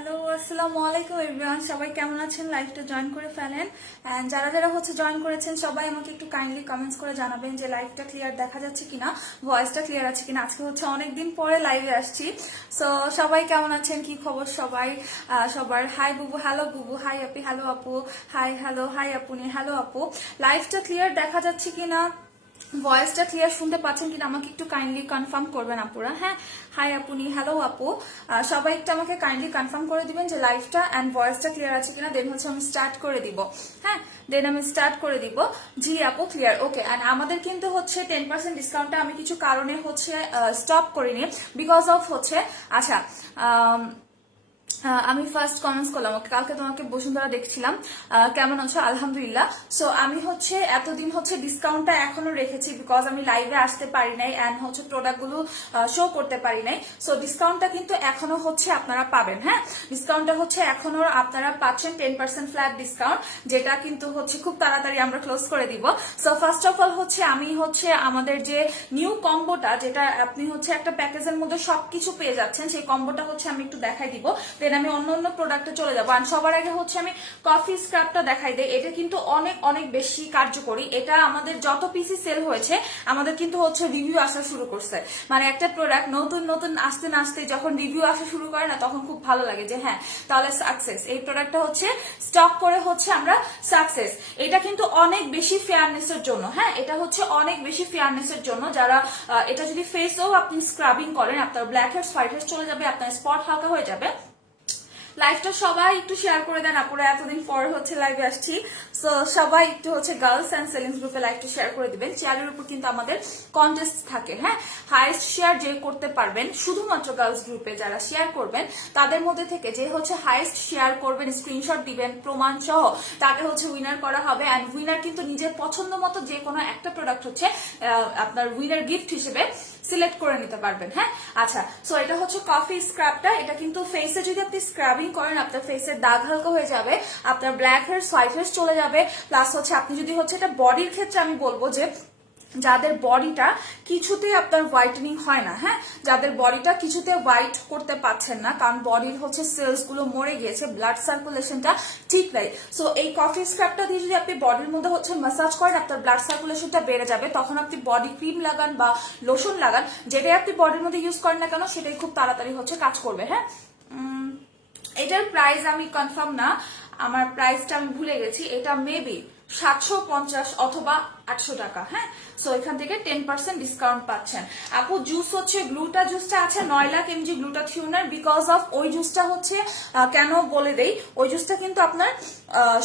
Hello আসসালামু আলাইকুম everyone, সবাই কেমন আছেন? লাইভটা জয়েন করে ফেলেন। এন্ড যারা যারা জয়েন করেছেন সবাই আমাকে একটু কাইন্ডলি কমেন্টস করে জানাবেন যে লাইভটা ক্লিয়ার দেখা যাচ্ছে কিনা, ভয়েসটা ক্লিয়ার আছে কিনা। আজকে অনেকদিন পরে লাইভে আসছি। সো সবাই কেমন আছেন, কি খবর সবাই? সবার হাই বুবু, হ্যালো বুবু, হাই আপি, হ্যালো আপু, হাই হ্যালো, হাই আপুনি, হ্যালো আপু। লাইভটা ক্লিয়ার দেখা যাচ্ছে কিনা, ভয়েসটা ক্লিয়ার শুনতে পাচ্ছেন কিনা আমাকে একটু কাইন্ডলি কনফার্ম করবেন আপুরা। হ্যাঁ, হাই আপুনি, হ্যালো আপু, সবাই একটু আমাকে কাইন্ডলি কনফার্ম করে দিবেন যে লাইভটা এন্ড ভয়েসটা ক্লিয়ার আছে কিনা। দেন আমি স্টার্ট করে দিব। হ্যাঁ, দেন আমি স্টার্ট করে দিব। জি আপু ক্লিয়ার, ওকে। এন্ড আমাদের কিন্তু 10% ডিসকাউন্টটা আমি কিছু কারণে স্টপ করিনি, বিকজ অফ আচ্ছা আমি ফার্স্ট কমেন্টস করলাম, ওকে কালকে তোমাকে বসুন্ধরা দেখছিলাম, কেমন আছো? আলহামদুলিল্লাহ। সো আমি এতদিন ডিসকাউন্টটা এখনো রেখেছি, বিকজ আমি লাইভে আসতে পারি নাই এন্ড প্রোডাক্ট গুলো শো করতে পারি নাই। সো ডিসকাউন্টটা কিন্তু এখনো আপনারা পাবেন। হ্যাঁ, ডিসকাউন্টটা এখনো আপনারা পাচ্ছেন 10% ফ্ল্যাট ডিসকাউন্ট, যেটা কিন্তু খুব তাড়াতাড়ি আমরা ক্লোজ করে দিব। সো ফার্স্ট অফ অল আমি আমাদের যে নিউ কম্বোটা, যেটা আপনি একটা প্যাকেজের মধ্যে সবকিছু পেয়ে যাচ্ছেন, সেই কম্বোটা আমি একটু দেখাই দিব। দেন আমি অন্য অন্য প্রোডাক্টে চলে যাবো। আর সবার আগে আমি কফি স্ক্রাবটা দেখাই দেই। এটা কিন্তু অনেক অনেক বেশি কার্যকরী। এটা আমাদের যত পিসি সেল হয়েছে, আমাদের কিন্তু রিভিউ আসা শুরু করছে। মানে একটা প্রোডাক্ট নতুন নতুন আসতে না আসতে যখন রিভিউ আসা শুরু করে না, তখন খুব ভালো লাগে যে হ্যাঁ তাহলে সাকসেস। এই প্রোডাক্টটা স্টক করে আমরা সাকসেস। এটা কিন্তু অনেক বেশি ফেয়ারনেস এর জন্য। হ্যাঁ, এটা অনেক বেশি ফেয়ারনেস এর জন্য। যারা এটা যদি ফেসেও আপনি স্ক্রাবিং করেন, আপনার ব্ল্যাক হেডস হোয়াইট হেডস চলে যাবে, আপনার স্পট হালকা হয়ে যাবে। লাইভটা সবাই একটু শেয়ার করে দেন আপুরা, এতদিন পর লাইভে আসছি। সো সবাই একটু গার্লস এন্ড সেলিংস গ্রুপে লাইভটা শেয়ার করে দিবেন। শেয়ারের উপর কিন্তু আমাদের কন্টেস্ট থাকে। হ্যাঁ, হাইয়েস্ট শেয়ার যে করতে পারবেন, শুধুমাত্র গার্লস গ্রুপে যারা শেয়ার করবেন তাদের মধ্যে থেকে যে হাইয়েস্ট শেয়ার করবেন, স্ক্রিনশট দিবেন প্রমাণ সহ, তাকে উইনার করা হবে। এন্ড উইনার কিন্তু নিজের পছন্দ মতো যে কোনো একটা প্রোডাক্ট আপনার উইনার গিফট হিসেবে সিলেক্ট করে নিতে পারবেন। হ্যাঁ, আচ্ছা। সো এটা কফি স্ক্রাবটা। এটা কিন্তু ফেসে যদি আপনি স্ক্রাবিং করেন, আপনার ফেসের দাগ হালকা হয়ে যাবে, আপনার ব্ল্যাক হেয়ার হোয়াইট হেয়ার চলে যাবে। প্লাস আপনি যদি এটা বডির ক্ষেত্রে আমি বলবো যে যাদের বডিটা কিছুতে আপনার হোয়াইটেনিং হয় না, হ্যাঁ, যাদের বডিটা কিছুতে হোয়াইট করতে পারছেন না, কারণ বডির সেলস গুলো মরে গিয়েছে, ব্লাড সার্কুলেশনটা ঠিক নাই। সো এই কফি স্ক্রাবটা দিয়ে যদি আপনি বডির মধ্যে ম্যাসাজ করেন, আপনার ব্লাড সার্কুলেশনটা বেড়ে যাবে। তখন আপনি বডি ক্রিম লাগান বা লোশন লাগান, যেটাই আপনি বডির মধ্যে ইউজ করেন না কেন, সেটাই খুব তাড়াতাড়ি কাজ করবে। হ্যাঁ, এটার প্রাইস আমি কনফার্ম না, আমার প্রাইসটা আমি ভুলে গেছি। এটা মেবি 750 অথবা 800 টাকা। হ্যাঁ, সো এখান থেকে 10% ডিসকাউন্ট পাচ্ছেন। আপু জুস গ্লুটা জুসটা আছে 9 লাখ এমজি গ্লুটাথিওনার। বিকজ অফ ওই জুসটা কেন বলে দেই, ওই জুসটা কিন্তু আপনার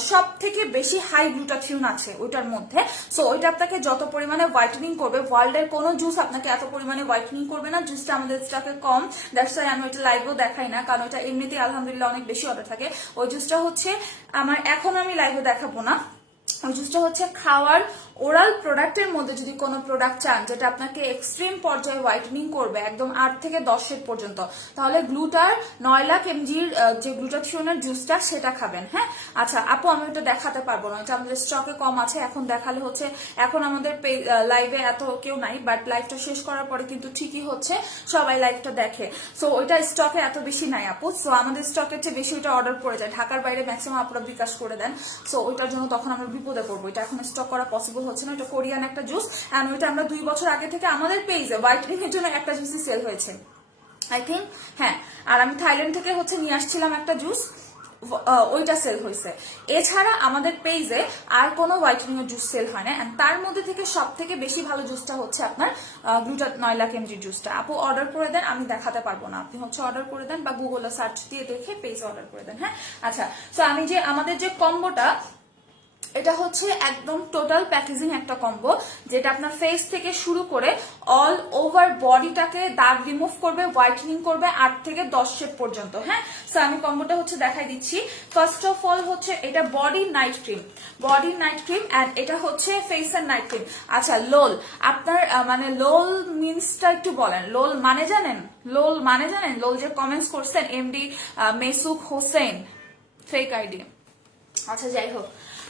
সব থেকে বেশি হাই গ্লুটাথিওন আছে ওইটার মধ্যে। সো ওইটা আপনাকে যত পরিমাণে হোয়াইটেনিং করবে, ওয়ার্ল্ডের কোনো জুস আপনাকে এত পরিমাণে হোয়াইটেনিং করবে না। জুসটা আমাদের স্টকে কম, দ্যাটস ওয়াই আমি ওইটা লাইভও দেখাই না, কারণ ওইটা এমনিতেই আলহামদুলিল্লাহ অনেক বেশি অর্ডার থাকে। ওই জুসটা আমার এখন আমি লাইভে দেখাবো না। ওই জুসটা খাওয়ার ওরাল প্রোডাক্টের মধ্যে যদি কোনো প্রোডাক্ট চান যেটা আপনাকে এক্সট্রিম পর্যায়ে হোয়াইটেনিং করবে, একদম 8 থেকে 10 পর্যন্ত, তাহলে গ্লুটার 9 লাখ এমজির যে গ্লুটাথিওনের জুসটা সেটা খাবেন। হ্যাঁ, আচ্ছা আপু আমি ওটা দেখাতে পারবো না, এটা আমাদের স্টকে কম আছে। এখন দেখালে এখন আমাদের লাইভে এত কেউ নাই, বাট লাইভটা শেষ করার পরে কিন্তু ঠিকই সবাই লাইভটা দেখে। সো ওইটা স্টকে এত বেশি নাই আপু। সো আমাদের স্টকের চেয়ে বেশি ওইটা অর্ডার পড়ে যায়, ঢাকার বাইরে ম্যাক্সিমাম আপনারা বিকাশ করে দেন। সো ওইটার জন্য তখন আমরা বিপদে পড়বো। এটা এখন স্টক করা পসিবল হচ্ছে না। এটা কোরিয়ান একটা জুস, এন্ড ওইটা আমরা 2 বছর আগে থেকে আমাদের পেজে হোয়াইটেনিং এর জন্য একটা জুসই সেল হয়েছে আই থিঙ্ক। হ্যাঁ, আর আমি থাইল্যান্ড থেকে নিয়ে আসছিলাম একটা জুস, ওইটা সেল হয়েছে। এছাড়া আমাদের পেজে আর কোনো হোয়াইটেনিং এর জুস সেল হয় না। এন্ড তার মধ্যে থেকে সব থেকে বেশি ভালো জুসটা আপনার গ্লুটা 9 লাখ এমজি জুসটা। আপু অর্ডার করে দেন, আমি দেখাতে পারবো না, আপনি অর্ডার করে দেন বা গুগলে সার্চ দিয়ে দেখে পেজে অর্ডার করে দেন। হ্যাঁ, আচ্ছা। তো আমি আমাদের যে কম্বোটা, এটা একদম টোটাল প্যাকেজিং একটা কম্বো, যেটা আপনার ফেস থেকে শুরু করে অল ওভার বডিটাকে দাগ রিমুভ করবে, হোয়াইটেনিং করবে 8 থেকে 10 পর্যন্ত। হ্যাঁ, সো আমি কম্বোটা দেখাই দিচ্ছি। ফার্স্ট অফ অল এটা body night cream, body night cream, and এটা ফেসের নাইট ক্রিম। আচ্ছা, লোল আপনার মানে লোল মিনসটা একটু বলেন, লোল মানে জানেন? লোল মানে জানেন? লোল যে কমেন্টস করছেন এমডি মেসুক হোসেন, ফেক আইডি। আচ্ছা যাই হোক,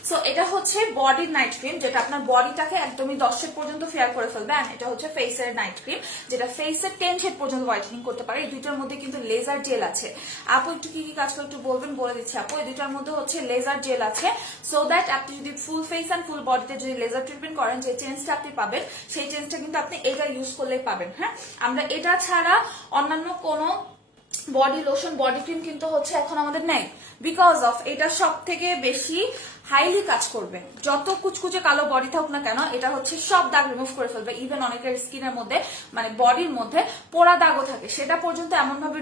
সো এটা হচ্ছে বডির নাইট ক্রিম, যেটা আপনার বডিটাকে একদমই 10 শেড পর্যন্ত ফেয়ার করে ফেলবে। এন্ড এটা হচ্ছে ফেসের নাইট ক্রিম, যেটা ফেসের 10 শেড পর্যন্ত হোয়াইটেনিং করতে পারে। এই দুইটার মধ্যে কিন্তু লেজার জেল আছে। আপু একটু কি কি কাজ করে একটু বলবেন, বলে দিচ্ছি আপু। এই দুইটার মধ্যে হচ্ছে লেজার জেল আছে, সো দ্যাট আপনি যদি ফুল ফেস এন্ড ফুল বডিতে যদি লেজার ট্রিটমেন্ট করেন, যে চেঞ্জটা আপনি পাবেন সেই চেঞ্জটা কিন্তু আপনি এটা ইউজ করলেই পাবেন। হ্যাঁ, আমরা এটা ছাড়া অন্যান্য কোনো বডি লোশন বডি ক্রিম কিন্তু হচ্ছে এখন আমাদের নেই, বিকজ অফ এটা সব থেকে বেশি হাইলি কাজ করবে। যত কুচকুচে কালো বডি থাকুক না কেন, এটা হচ্ছে সব দাগ রিমুভ করে ফেলবে। ইভেন অনেকের স্কিনের মধ্যে মানে বডির মধ্যে পোড়া দাগও থাকে, সেটা পর্যন্ত এমন ভাবে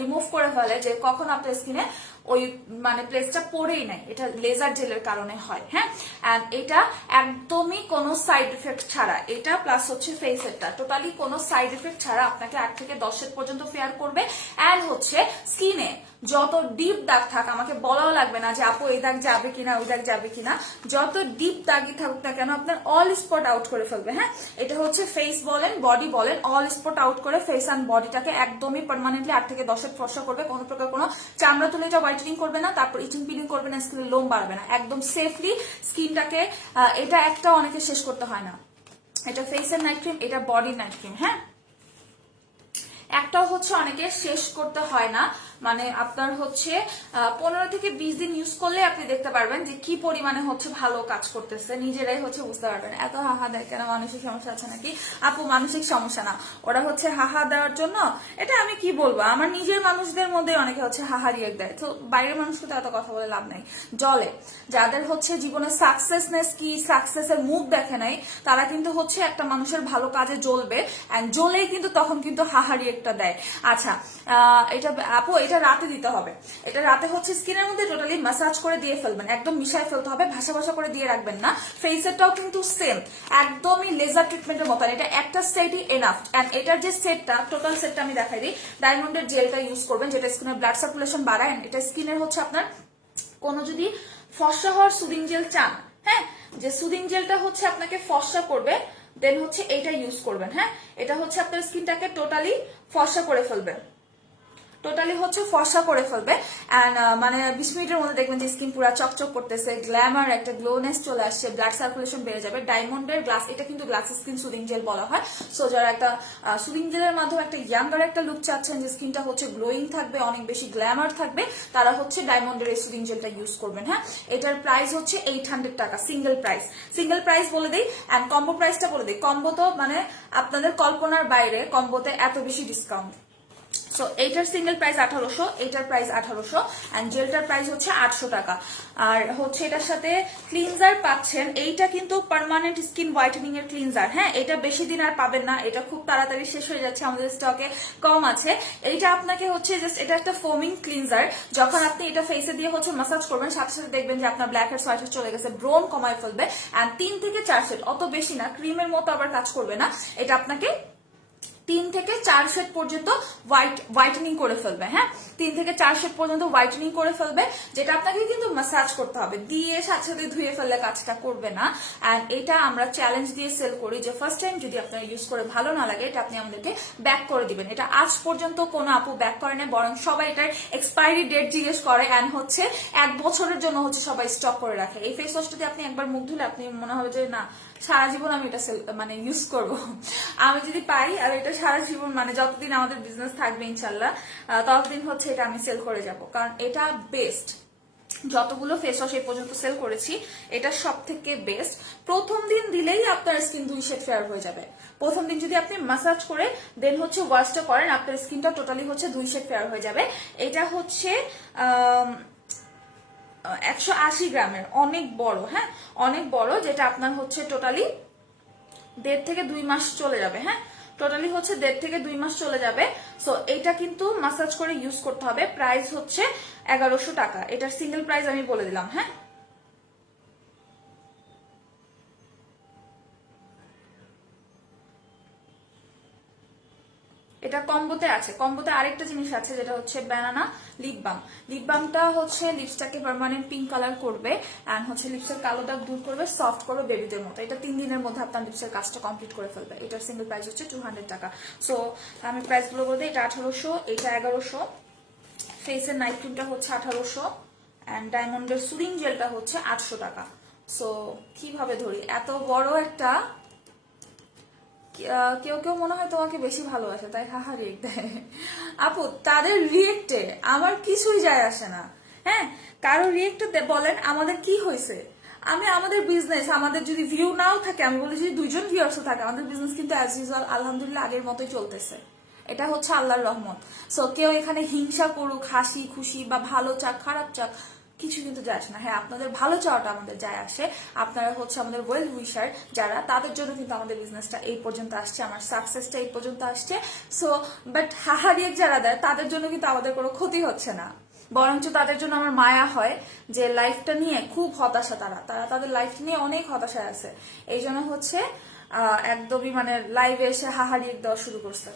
রিমুভ করে ফেলে যে কখন আপনার স্কিনে ওই মানে প্লেসটা পড়েই নাই। এটা লেজার জেলের কারণে হয়। হ্যাঁ, এন্ড এটা একদমই কোনো সাইড ইফেক্ট ছাড়া, এটা প্লাস হচ্ছে ফেসেরটা টোটালি কোনো সাইড ইফেক্ট ছাড়া আপনাকে 8 থেকে 10 শেড পর্যন্ত ফেয়ার করবে। এন্ড হচ্ছে স্কিনে যত ডিপ দাগ থাক, আমাকে বলাও লাগবে না যে আপু এই দাগ যাবে কিনা ওই দাগ যাবে কিনা, যত ডিপ দাগই থাকুক না কেন আপনার অল স্পট আউট করে ফেলবে। হ্যাঁ, এটা হচ্ছে ফেস বলেন বডি বলেন অল স্পট আউট করে ফেস অ্যান্ড বডিটাকে একদমই পার্মানেন্টলি 8 থেকে 10 ফর্সা করবে। কোনো প্রকার কোনো চামড়া তুলে এটা হোয়াইটেনিং করবে না, তারপর ইচিং পিলিং করবে না, স্কিনে লোম বাড়বে না, একদম সেফলি স্কিনটাকে এটা একটা অনেকে শেষ করতে হয় না। এটা ফেসের নাইট ক্রিম, এটা বডির নাইট ক্রিম। হ্যাঁ, একটাও হচ্ছে অনেকে শেষ করতে হয় না, মানে আপনার হচ্ছে 15 থেকে 20 দিন ইউজ করলে আপনি দেখতে পারবেন যে কি পরিমাণে হচ্ছে ভালো কাজ করতেছে, নিজেরাই হচ্ছে বুঝতে পারবেন। এত হাহা দেয় কেন, মানসিক সমস্যা আছে নাকি? আপু মানসিক সমস্যা না, ওরা হচ্ছে হাহা দেওয়ার জন্য, এটা আমি কি বলবো, আমার নিজের মানুষদের মধ্যে অনেকে হচ্ছে হাহা রিয়েক্ট দেয়, তো বাইরের মানুষকে তো এত কথা বলে লাভ নাই। জলে যাদের হচ্ছে জীবনে সাকসেসনেস কি সাকসেসের মুখ দেখে নাই, তারা কিন্তু হচ্ছে একটা মানুষের ভালো কাজে জ্বলবে, এন্ড জ্বলেই কিন্তু তখন কিন্তু হাহা রিয়েক্টটা দেয়। আচ্ছা, এটা আপু এটা রাতে দিতে হবে। এটা রাতে হচ্ছে স্কিনের মধ্যে টোটালি ম্যাসাজ করে দিয়ে ফেলবেন, একদম মিশাই ফেলতে হবে, ভাসা ভাসা করে দিয়ে রাখবেন না। ফেসেরটাও কিন্তু সেম, একদমই লেজার ট্রিটমেন্টের মতন। এটা একটা সেটই এনাফ। এন্ড এটার যে সেটটা, টোটাল সেটটা আমি দেখাই দিই। ডায়মন্ডের জেলটা ইউজ করবেন, যেটা স্কিনের ব্লাড সার্কুলেশন বাড়ায়। এটা স্কিনের হচ্ছে আপনার কোনো যদি ফর্সা হওয়ার সুদিং জেল চান, হ্যাঁ, যে সুদিং জেলটা হচ্ছে আপনাকে ফর্সা করবে, দেন হচ্ছে এটা ইউজ করবেন। হ্যাঁ, এটা হচ্ছে আপনার স্কিনটাকে টোটালি ফর্সা করে ফেলবে, টোটালি হচ্ছে ফর্সা করে ফেলবে। এন্ড মানে 20 মিনিটের মধ্যে দেখবেন যে স্কিন পুরো চকচক করতেছে, গ্ল্যামার একটা গ্লোনেস চলে আসছে, ব্লাড সার্কুলেশন বেড়ে যাবে। ডায়মন্ডের গ্লাস, এটা কিন্তু গ্লাস স্কিন সুদিং জেল বলা হয়। সো যারা একটা সুদিং জেলের মাধ্যমে একটা ইয়াঙ্গার একটা লুক চাচ্ছেন, যে স্কিনটা হচ্ছে গ্লোয়িং থাকবে, অনেক বেশি গ্ল্যামার থাকবে, তারা হচ্ছে ডায়মন্ডের এই সুদিং জেলটা ইউজ করবেন। হ্যাঁ, এটার প্রাইস হচ্ছে 800 টাকা সিঙ্গেল প্রাইস বলে দিই। এন্ড কম্বো প্রাইসটা বলে দিই। কম্বো তো মানে আপনাদের কল্পনার বাইরে, কম্বোতে এত বেশি ডিসকাউন্ট। সো এইটার সিঙ্গেল প্রাইস 1800, এইটার প্রাইস 1800, এন্ড জেলটার প্রাইস হচ্ছে 800 টাকা। আর হচ্ছে এটার সাথে ক্লিনজার পাচ্ছেন, এইটা কিন্তু পার্মানেন্ট স্কিন হোয়াইটেনিং এর ক্লিনজার। হ্যাঁ, এটা বেশি দিন আর পাবেন না, এটা খুব তাড়াতাড়ি শেষ হয়ে যাচ্ছে, আমাদের স্টকে কম আছে। এইটা আপনাকে হচ্ছে জাস্ট, এটা একটা ফোমিং ক্লিনজার, যখন আপনি এটা ফেসে দিয়ে হচ্ছে মাসাজ করবেন, সাথে সাথে দেখবেন যে আপনার ব্ল্যাক হেডস হোয়াইট হেডস চলে গেছে, ব্রোন কমায় ফেলবে। এন্ড 3 থেকে 4 শেড, অত বেশি না, ক্রিমের মতো আবার কাজ করবে না, এটা আপনাকে 3 থেকে 4 শেড পর্যন্ত হোয়াইটেনিং করে ফেলবে। হ্যাঁ, 3 থেকে 4 শেড পর্যন্ত হোয়াইটেনিং করে ফেলবে, যেটা আপনাকে কিন্তু ম্যাসাজ করতে হবে, দিয়ে সাথে সাথে ধুয়ে ফেললে কাজটা করবে না। এন্ড এটা আমরা চ্যালেঞ্জ দিয়ে সেল করি যে ফার্স্ট টাইম যদি আপনারা ইউজ করে ভালো না লাগে, এটা আপনি আমাদেরকে ব্যাক করে দিবেন। এটা আজ পর্যন্ত কোনো আপু ব্যাক করে না, বরং সবাই এটার এক্সপায়ারি ডেট জিজ্ঞেস করে। এন্ড হচ্ছে 1 বছরের জন্য হচ্ছে সবাই স্টক করে রাখে। এই ফেস ওয়াশটাতে আপনি একবার মুখ ধুলে আপনি মনে হবে যে না, সারা জীবন আমি এটা মানে ইউজ করব, আমি যদি পাই। আর এটা সারা জীবন মানে যতদিন আমাদের বিজনেস থাকবে ইনশাল্লাহ, ততদিন হচ্ছে এটা আমি সেল করে যাব, কারণ এটা বেস্ট। যতগুলো ফেস ওয়াশ এই পর্যন্ত সেল করেছি, এটা সব থেকে বেস্ট। প্রথম দিন দিলেই আপনার স্কিন 2 শেড ফেয়ার হয়ে যাবে। প্রথম দিন যদি আপনি মাসাজ করে দেন হচ্ছে ওয়াশটা করেন, আপনার স্কিনটা টোটালি হচ্ছে 2 শেড ফেয়ার হয়ে যাবে। এটা হচ্ছে 180 গ্রামের, অনেক বড়। হ্যাঁ, অনেক বড়, যেটা আপনার হচ্ছে টোটালি 1.5 থেকে 2 মাস চলে যাবে। হ্যাঁ, টোটালি হচ্ছে 1.5 থেকে 2 মাস চলে যাবে। সো এটা কিন্তু মাসাজ করে ইউজ করতে হবে। প্রাইস হচ্ছে 1100 টাকা, এটার সিঙ্গেল প্রাইস আমি বলে দিলাম। হ্যাঁ, এটা কম্বোতে আছে। কম্বোতে আরেকটা জিনিস আছে, যেটা হচ্ছে ব্যানানা লিপ বাম। লিপ বামটা হচ্ছে লিপসটাকে পার্মানেন্ট পিঙ্ক কালার করবে, এন্ড হচ্ছে লিপসের কালো দাগ দূর করবে, সফট করবে বেবিদের মতো। এটা 3 দিনের মধ্যে আপনার লিপসের কাজটা কমপ্লিট করে ফেলবে। এটার সিঙ্গেল প্রাইস হচ্ছে 200 টাকা। সো আমি প্রাইসগুলো বলতে, এটা 1800, এটা 1100, ফেসের নাইট ক্রিমটা হচ্ছে 1800, অ্যান্ড ডায়মন্ডের সুদিং জেলটা হচ্ছে 800 টাকা। সো কিভাবে ধরি, এত বড় একটা, কেউ কেউ মনে হয় তোমাকে বেশি ভালোবাসে তাই হাহা রিয়েক্ট দেয়। আপু তাদের রিয়েক্টে আমার কিছুই যায় আসে না। হ্যাঁ, কারো রিয়েক্টে বলেন আমাদের কি হয়েছে, আমি আমাদের বিজনেস, আমাদের যদি ভিউ নাও থাকে, আমি বলি যদি 2জন ভিউয়ার্সও থাকে, আমাদের বিজনেস কিন্তু অ্যাজ ইউজুয়াল আলহামদুলিল্লাহ আগের মতোই চলতেছে। এটা হচ্ছে আল্লাহর রহমত। সো কেউ এখানে হিংসা করুক, হাসি খুশি বা ভালো চাক খারাপ চাক কিছু কিন্তু যায় আসে না। হ্যাঁ, আপনাদের ভালো চাওয়াটা আমাদের যায় আসে, আপনারা হচ্ছে আমাদের ওয়েল উইশার যারা, তাদের জন্য কিন্তু আমাদের বিজনেসটা এই পর্যন্ত আসছে, আমার সাকসেসটা এই পর্যন্ত আসছে। সো বাট হাহারিয়ে যারা দেয় তাদের জন্য কিন্তু আমাদের কোনো ক্ষতি হচ্ছে না, বরঞ্চ তাদের জন্য আমার মায়া হয় যে লাইফটা নিয়ে খুব হতাশা, তারা তারা তাদের লাইফ নিয়ে অনেক হতাশায় আছে। এই জন্য হচ্ছে একদমই মানে লাইভে এসে হাহারিয়ে দেওয়া শুরু করছে।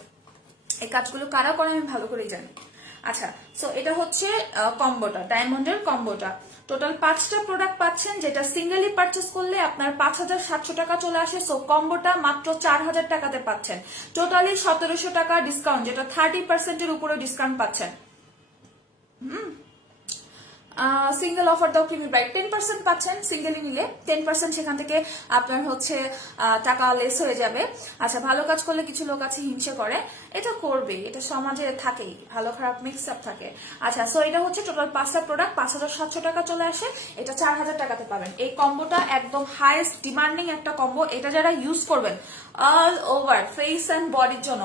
এই কাজগুলো কারা করে আমি ভালো করেই জানি। আচ্ছা, সো এটা হচ্ছে কম্বোটা, ডায়মন্ডের কম্বোটা। টোটাল 5টা প্রোডাক্ট পাচ্ছেন, যেটা সিঙ্গেলি পারচেস করলে আপনার 5700 টাকা চলে আসে। সো কম্বোটা মাত্র 4000 টাকাতে পাচ্ছেন। টোটালি 1700 টাকা ডিসকাউন্ট, যেটা 30% উপরে ডিসকাউন্ট পাচ্ছেন। সিঙ্গেল অফার দাও ক্রিমি ব্রাইট 10% পাচ্ছেন সিঙ্গেলি নিলে, 10% সেখান থেকে আপনার হচ্ছে টাকা লেস হয়ে যাবে। আচ্ছা, ভালো কাজ করলে কিছু লোক আছে হিংসা করে, এটা করবে, এটা সমাজে থাকেই, ভালো খারাপ মিক্স আপ থাকে। আচ্ছা, সো এটা হচ্ছে টোটাল 5টা প্রোডাক্ট, 5700 টাকা চলে আসে, এটা 4000 টাকাতে পাবেন। এই কম্বোটা একদম হাইয়েস্ট ডিমান্ডিং একটা কম্বো, এটা যারা ইউজ করবেন অল ওভার ফেস অ্যান্ড বডির জন্য,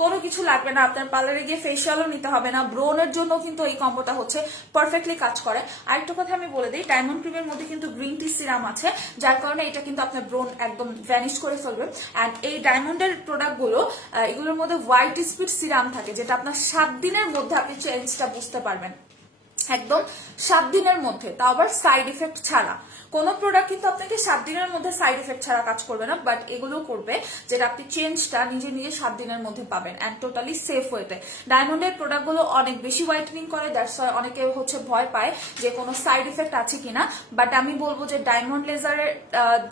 কোনো কিছু লাগবে না, আপনার পার্লারে গিয়ে ফেসিয়ালও নিতে হবে না, ব্রোনের জন্য কিন্তু এই কম্বোটা হচ্ছে পারফেক্টলি কাজ করে। আরেকটা কথা আমি বলে দিই, ডায়মন্ড ক্রিমের মধ্যে কিন্তু গ্রিন টি সিরাম আছে, যার কারণে এটা কিন্তু আপনার ব্রোন একদম ভ্যানিশ করে ফেলবে। অ্যান্ড এই ডায়মন্ডের প্রোডাক্টগুলো, এগুলোর মধ্যে হোয়াইট স্পিড সিরাম থাকে, যেটা আপনার 7 দিনের মধ্যে আপনি চেঞ্জটা বুঝতে পারবেন, একদম 7 দিনের মধ্যে, তাও আবার সাইড ইফেক্ট ছাড়া। কোন প্রোডাক্ট কিন্তু আপনাকে 7 দিনের মধ্যে সাইড ইফেক্ট ছাড়া কাজ করবে না, বাট এগুলো করবে যেটা আপনি চেঞ্জটা নিজে নিজে 7 দিনের মধ্যে পাবেন অ্যান্ড টোটালি সেফ ওয়েতে। ডায়মন্ডের প্রোডাক্টগুলো অনেক বেশি হোয়াইটেনিং করে, দ্যাটস ওয়াই অনেকে হচ্ছে ভয় পায় যে কোনো সাইড ইফেক্ট আছে কিনা, বাট আমি বলবো যে ডায়মন্ড লেজারের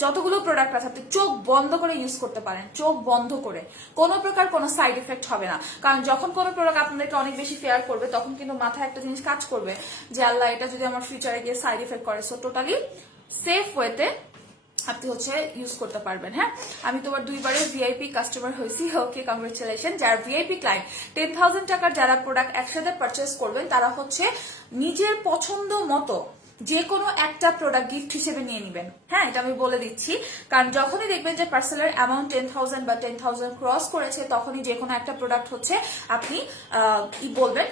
যতগুলো প্রোডাক্ট আছে আপনি চোখ বন্ধ করে ইউজ করতে পারেন, চোখ বন্ধ করে, কোনো প্রকার কোনো সাইড ইফেক্ট হবে না। কারণ যখন কোনো প্রোডাক্ট আপনাদেরকে অনেক বেশি ফেয়ার করবে, তখন কিন্তু মাথায় একটা জিনিস কাজ করবে যে আল্লাহ এটা যদি আমার ফিউচারে গিয়ে সাইড ইফেক্ট করে। সো টোটালি সেফ ওয়েতে আপনি হচ্ছে ইউজ করতে পারবেন। হ্যাঁ, আমি তোমার 2বারের ভিআইপি কাস্টমার হয়েছি, ওকে কংগ্রেচুলেশন। যারা ভিআইপি ক্লায়েন্ট 10,000 টাকার যারা প্রোডাক্ট একসাথে পারচেস করবেন, তারা হচ্ছে নিজের পছন্দ মতো যে কোনো একটা প্রোডাক্ট গিফট হিসেবে নিয়ে নেবেন। হ্যাঁ, এটা আমি বলে দিচ্ছি, কারণ যখনই দেখবেন যে পার্সেলের অ্যামাউন্ট 10,000 বা 10,000 ক্রস করেছে, তখনই যে কোনো একটা প্রোডাক্ট হচ্ছে আপনি কি বলবেন,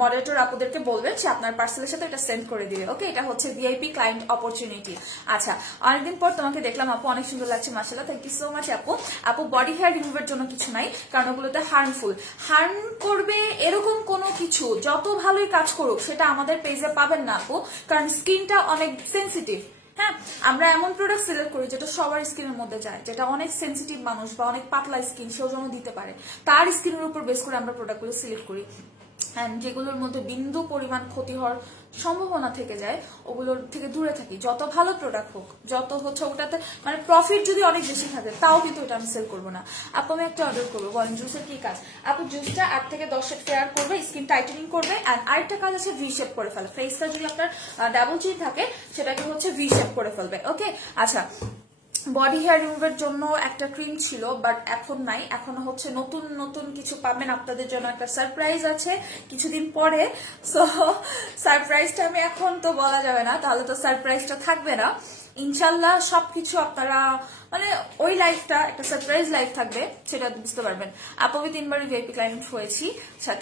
মডারেটর আপুদেরকে বলবেন যে আপনার পার্সেলের সাথে এটা সেন্ড করে দিবে। ওকে, এটা হচ্ছে ভিআইপি ক্লায়েন্ট অপরচুনিটি। আচ্ছা, অনেকদিন পর তোমাকে দেখলাম আপু, অনেক সুন্দর লাগছে মাশাআল্লাহ, থ্যাংক ইউ সো মাচ আপু। আপু বডি হেয়ার রিমুভের জন্য কিছু নাই, কারণ ওগুলোতে হার্ম করবে এরকম কোনো কিছু, যত ভালোই কাজ করুক সেটা আমাদের পেজে পাবেন না আপু, কারণ স্কিনটা অনেক সেন্সিটিভ। হ্যাঁ, আমরা এমন প্রোডাক্ট সিলেক্ট করি যেটা সবার স্কিনের মধ্যে যায়, যেটা অনেক সেন্সিটিভ মানুষ বা অনেক পাতলা স্কিন সেও যেন দিতে পারে, তার স্কিনের উপর বেস করে আমরা প্রোডাক্টগুলো সিলেক্ট করি। অ্যান্ড যেগুলোর মধ্যে বিন্দু পরিমাণ ক্ষতি হওয়ার সম্ভাবনা থেকে যায়, ওগুলোর থেকে দূরে থাকি। যত ভালো প্রোডাক্ট হোক, যত হচ্ছে ওটাতে মানে প্রফিট যদি অনেক বেশি থাকে, তাও কিন্তু ওটা আমি সেল করবো না। আপু আমি একটা অর্ডার করবো, বলেন জুসের কি কাজ? আপু জুসটা 8 থেকে 10 সেট ফেয়ার করবে, স্কিন টাইটেনিং করবে, অ্যান্ড আরেকটা কাজ আছে ভি শেপ করে ফেলে। ফেসটা যদি আপনার ডাবল চিন থাকে, সেটাকে হচ্ছে ভি শেপ করে ফেলবে। ওকে, আচ্ছা, বডি হেয়ার রিমুভের জন্য একটা ক্রিম ছিল, বাট এখন নাই, এখন হচ্ছে নতুন নতুন কিছু পাবেন, আপনাদের জন্য একটা সারপ্রাইজ আছে কিছুদিন পরে। সো সারপ্রাইজটা আমি এখন তো বলা যাবে না, তাহলে তো সারপ্রাইজটা থাকবে না। ইনশাল্লাহ সবকিছু আপনারা মানে ওই লাইফটা একটা সারপ্রাইজ লাইফ থাকবে, সেটা বুঝতে পারবেন। আপু আমি 3বার ভিআইপি ক্লায়েন্ট হয়েছি,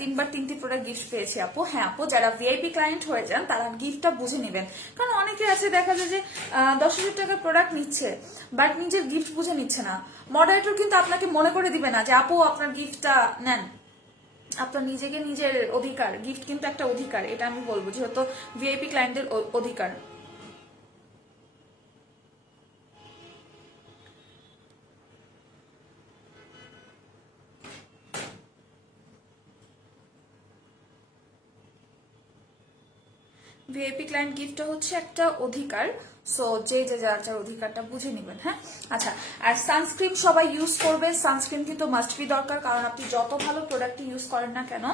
3বার 3টি প্রোডাক্ট গিফট পেয়েছি আপু। হ্যাঁ আপু, যারা ভিআইপি ক্লায়েন্ট হয়ে যান তারা গিফটটা বুঝে নেবেন, কারণ অনেকে আছে দেখা যায় যে 10,000 টাকার প্রোডাক্ট নিচ্ছে, বাট নিজের গিফট বুঝে নিচ্ছে না। মডারেটর কিন্তু আপনাকে মনে করে দিবে না যে আপু আপনার গিফটটা নেন, আপনার নিজেকে নিজের অধিকার, গিফট কিন্তু একটা অধিকার, এটা আমি বলবো, যেহেতু ভিআইপি ক্লায়েন্টের অধিকার। ভিআইপি ক্লায়েন্ট গিফটটা হচ্ছে একটা অধিকার, সো যে যে যার যার অধিকারটা বুঝে নেবেন। হ্যাঁ, আচ্ছা, আর সানস্ক্রিন সবাই ইউজ করবে, সানস্ক্রিন কিন্তু মাস্ট বি দরকার, কারণ আপনি যত ভালো প্রোডাক্ট ইউজ করেন না কেন,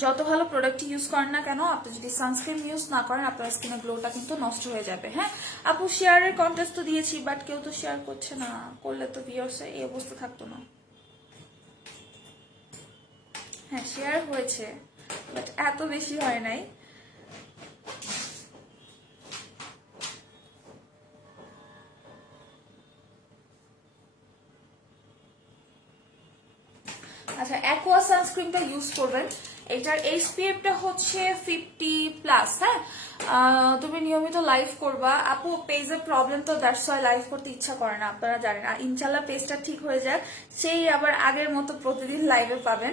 যত ভালো প্রোডাক্ট ইউজ করেন না কেন, আপনি যদি সানস্ক্রিন ইউজ না করেন আপনার স্কিনের গ্লোটা কিন্তু নষ্ট হয়ে যাবে। হ্যাঁ আপু শেয়ারের কন্টেস্ট তো দিয়েছি, বাট কেউ তো শেয়ার করছে না, করলে তো ভিউয়ার্সের এই অবস্থা থাকতো না। হ্যাঁ শেয়ার হয়েছে, বাট এত বেশি হয় নাই। আচ্ছা অ্যাকোয়া সানস্ক্রিনটা ইউজ করবেন, এটার এইচপিএফটা হচ্ছে 50+। হ্যাঁ তুমি নিয়মিত লাইভ করবা আপু, পেজের প্রবলেম তো দ্যাটস ওয়াই লাইভ করতে ইচ্ছা করে না, আপনারা জানেন। আর ইনশাল্লাহ পেজটা ঠিক হয়ে যাক, সেই আবার আগের মতো প্রতিদিন লাইভে পাবেন।